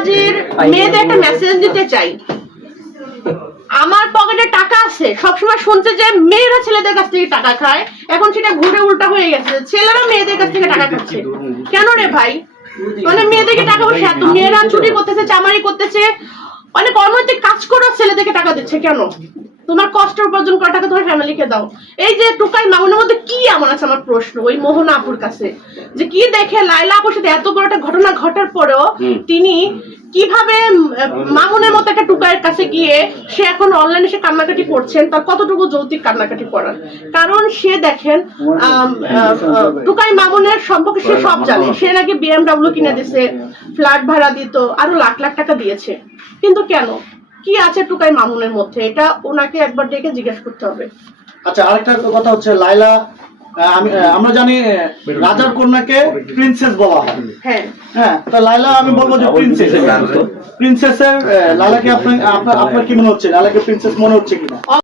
সমাজের মেয়েদের একটা মেসেজ দিতে চাই। আমার পকেটে টাকা আছে, সবসময় শুনছে যে মেয়েরা ছেলেদের কাছ থেকে টাকা খায়, এখন সেটা ঘুরে উল্টা হয়ে গেছে, ছেলেরা মেয়েদের কাছ থেকে টাকা খাচ্ছে। কেন রে ভাই? মানে মেয়েদেরকে টাকা পয়সা এত, মেয়েরা চুরি করতেছে, চামারি করতেছে, অনেক অনৈতিক কাজ করে ছেলেদেরকে টাকা দিচ্ছে কেন? তোমার কষ্ট উপার্জন করা টাকা তোমার ফ্যামিলিকে দাও। এই যে টুকাই মামুনের মধ্যে কি এমন আছে, আমার প্রশ্ন ওই মোহনা আপুর কাছে, যে কি দেখে লাইলা আপুর সাথে এত বড় একটা ঘটনা ঘটার পরেও তিনি কিভাবে মামুনের মতো একটা টুকাইয়ের কাছে গিয়ে সে এখন অনলাইনে সে কান্নাকাটি করছেন, তার কতটুকু যৌক্তিক কান্নাকাটি করার? কারণ সে দেখেন টুকাই মামুনের সম্পর্কে সে সব জানে, সে নাকি BMW কিনে দিছে, ফ্ল্যাট ভাড়া দিত, আরো লাখ লাখ টাকা দিয়েছে। কিন্তু কেন, কি আছে টুকাই মামুনের মধ্যে, এটা ওনাকে একবার ডেকে জিজ্ঞেস করতে হবে। আচ্ছা, আরেকটা কথা হচ্ছে লাইলা, আমরা জানি রাজার কন্যাকে প্রিন্সেস বলা হয়। হ্যাঁ হ্যাঁ, তো লাইলা আমি বলবো যে প্রিন্সেসের লাইলাকে আপনার কি মনে হচ্ছে, লাইলাকে প্রিন্সেস মনে হচ্ছে কিনা?